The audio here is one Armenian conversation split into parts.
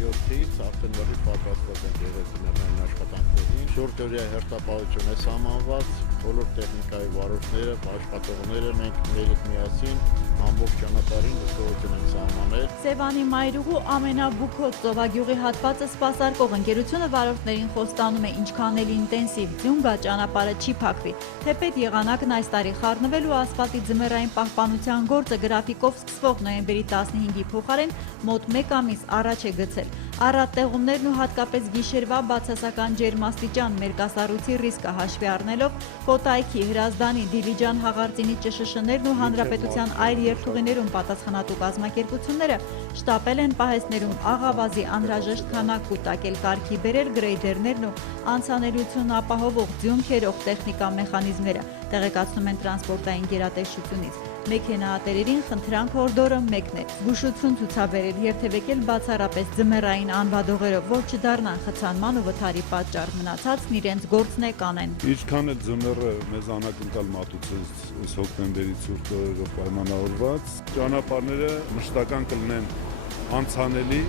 7-ից արդեն լրիվ պատրաստված են գեղեցիներն աշխատանքներին։ Շուրջօրյա հերթապահություն է սահմանված, բոլոր տեխնիկայի վարորդները, աշխատողները, մենք մերիք միասին ամբողջ ճանապարհին հսկողություն ենք սահմանել։ Սևանի մայրուղու ամենաբուքոտ ծովագյուղի հատվածը սպասարկող ընկերությունը վարորդներին խոստանում է ինչքան էլ ինտենսիվ ձյուն գա ճանապարհը չի փակվի։ Թեպետ եղանակն այս տարի խառնվելու ասֆալտի ձմեռային պահպանության գործը գրաֆիկով սկսվող նոյեմբերի 15-ի փոխարեն մոտ 1 ամիս առաջ է գցել։ Առատ տեղումներն ու հատկապես գիշերվա բացասական ջերմաստիճան մերկասառույցի ռիսկը հաշվի առնելով Կոտայքի, Հրազդանի, Դիլիջան, Հաղարծինի ՃՇՇ-ներն ու հանրապետության այլ երթուղիներում պատասխանատու կազմակերպությունները շտապել են պահեստներում աղավազի անհրաժեշտ քանակ կուտակել, կարգի բերել գրեյդերներն ու անցանելիություն ապահովող ձյուն քերող տեխնիկա մեխանիզմները, տեղեկացնում են տրանսպորտային գերատեսչությունից։ Մեքենաատերերին խնդրանք հորդորը մեկն է՝ զգուշություն ցուցաբերել եւ թեւեկել բացառապես ձմեռային անվադողերով, որ չդառնան խցանման ու վթարի պատճառ, մնացածն իրենց գործն է կանեն։ Ինչքան էլ ձմեռը մեզ անակնկալ մատուցեց հոկտեմբերի ցուրտ օրերով պայմանավորված, ճանապարհները մշտական կլինեն անցանելի։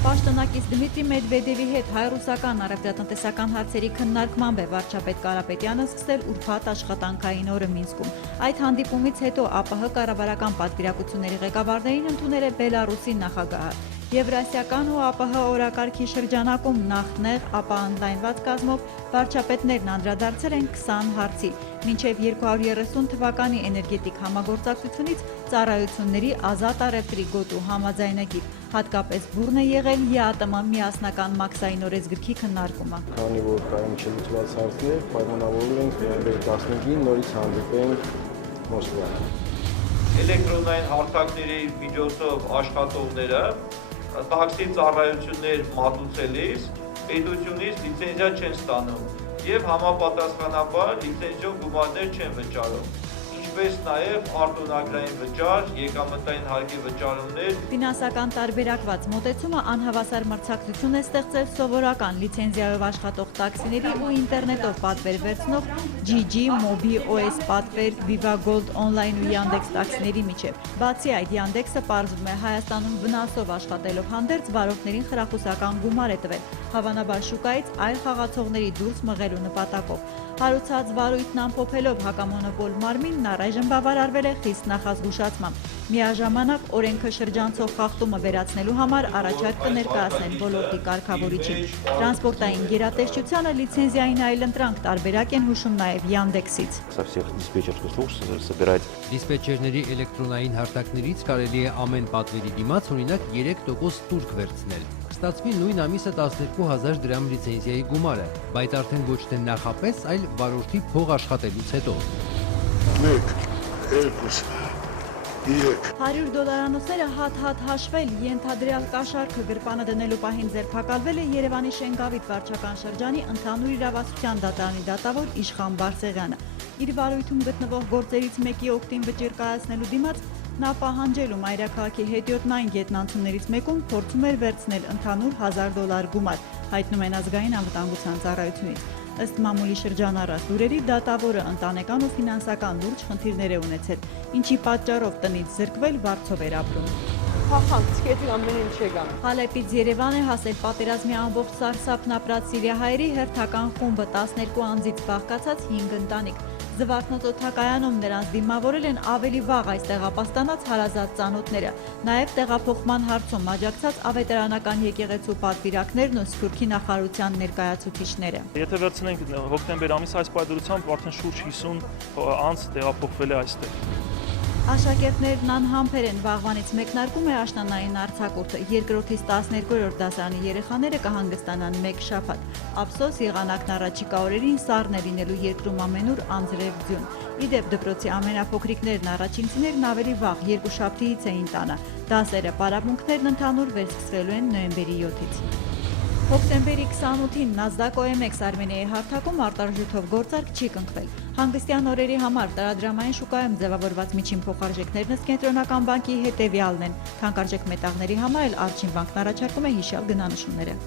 Պաշտոնակից Դմիտրի Մեդվեդևի հետ հայ-ռուսական առևտրատնտեսական հարցերի քննարկմամբ է վարչապետ Կարապետյանը սկսել ուրբաթ աշխատանքային օրը Մինսկում։ Այդ հանդիպումից հետո ԱՊՀ կառավարական պատվիրակությունների ղեկավարներին ընդունել է Բելարուսի նախագահը։ Եվրասիական ու ԱՊՀ օրակարգի շրջանակում նախնեղ, ապա ընդլայնված կազմով վարչապետներն անդրադարձել են 20 հարցի, մինչև 230 թվականի էներգետիկ համագործակցությունից ծառայությունների ազատ առևտրի գոտու համաձայնագիր, հատկապես բուռն է եղել ԵԱՏՄ միասնական մաքսային օրենսգրքի քննարկումը։ Քանի որ կային չլուծված հարցեր, պայմանավորվել ենք նոյեմբերի 15-ին նորից հանդիպենք Մոսկվայում։ Էլեկտրոնային հարթակների միջոցով աշխատողները տաքսի ծառայություններ մատուցելիս պետությունից լիցենզիա չեն ստանում եւ համապատասխանաբար լիցենզիոն գումարներ չեն վճարում, ինչպես նաեւ արտոնագրային վճար, եկամտային հարկի վճարումներ։ Ֆինանսական տարբերակված մոտեցումը անհավասար մրցակցություն է ստեղծել սովորական լիցենզիայով աշխատող տաքսիների ու ինտերնետով պատվեր վերցնող GG, Mobi, OS պատվեր, Viva Gold Online ու Yandex տաքսիների միջև։ Բացի այդ, Yandex-ը պարզվում է Հայաստանում վնասով աշխատելով հանդերձ վարորդներին խրախուսական գումար է տվել, հավանաբար շուկայից այլ խաղացողների դուրս մղելու նպատակով։ Հարուցած վարույթն ամփոփելով հակամոնոպոլ մարմինն առայժմ բավարարվել է խիստ նախազգուշացմամբ։ Միաժամանակ օրենքը շրջանցող խախտումը վերացնելու համար առաջարկ կներկայացնեն ոլորտի կարգավորիչին։ Տրանսպորտային գերատեսչությանը լիցենզիային այլընտրանք տարբերակ են հուշում նաև Yandex-ից։ Դիսպեչերների էլեկտրոնային հարթակներից կարելի է ամեն պատվերի դիմաց օրինակ 3% տուրք վերցնել։ Ստացվի նույն ամիսը 12,000 դրամ լիցենզիայի գումարը, բայց արդեն ոչ թե նախապես, այլ վարորդի փող աշխատելուց հետո։ 1, 2, 3 $100 հատ-հատ հաշվել, ենթադրյալ կաշառքը գրպանը դնելու պահին ձերբակալվել է Երևանի Շենգավիթ վարչական շրջանի ընդհանուր իրավասության դատարանի դատավոր Իշխան Բարսեղյանը։ Իր վարույթում գտնվող գործերից մեկի օգտին վճիռ կայացնելու դիմաց նա պահանջել ու մայրաքաղաքի հետիոտնային գետնանցումներից մեկում փորձում էր վերցնել ընդհանուր $1000 գումար, հայտնում են ազգային անվտանգության ծառայությունից։ Ըստ մամուլի շրջանառած լուրերի դատավորը ընտանեկան ու ֆինանսական լուրջ խնդիրներ է ունեցել, ինչի պատճառով տնից զրկվել վարձով էր ապրում։ Հալեպից Երևան է հասել պատերազմի ամբողջ սարսափն ապրած սիրիահայերի հերթական խումբը 12 անձից բաղկացած 5 ընտանիք։ Զվարթնոց օդակայանում նրանց դիմավորել են ավելի վաղ այստեղ ապաստանած հարազատ ծանոթները, նաև տեղափոխման հարցում աջակցած ավետարանական եկեղեցու պատվիրակներն ու Սփյուռքի նախարարության ներկայացուցիչները։ Եթե վերցնենք հոկտեմբեր ամիսը այս պայմանությամբ արդեն շուրջ 50 անձ տեղափոխվել է այստեղ։ Աշակերտներն անհամբեր են, վաղվանից մեկնարկում է աշնանային արձակուրդը, 2-ից 12-րդ դասարանի երեխաները կհանգստանան 1 շաբաթ։ Ափսոս եղանակն առաջիկա օրերին սառն է լինելու երկրում ամենուր անձրև ձյուն։ Իդեպ դպրոցի ամենափոքրիկներն առաջինցիներն ավելի վաղ 2 շաբթիից էին տանը։ Դասերը, պարապմունքներն ընդհանուր վերսկսվելու են նոյեմբերի 7-ից։ Հոկտեմբերի 28-ին Nasdaq OMX Արմենիայի հարթակում արտարժույթով գործարք չի կնքվել։ Հանգստյան օրերի համար տարադրամային շուկայում ձևավորված միջին փոխարժեքներն ըստ Կենտրոնական բանկի հետևյալն են։ Թանկարժեք մետաղների համար էլ Արչին բանկն առաջարկում է հիշյալ գնանշումները։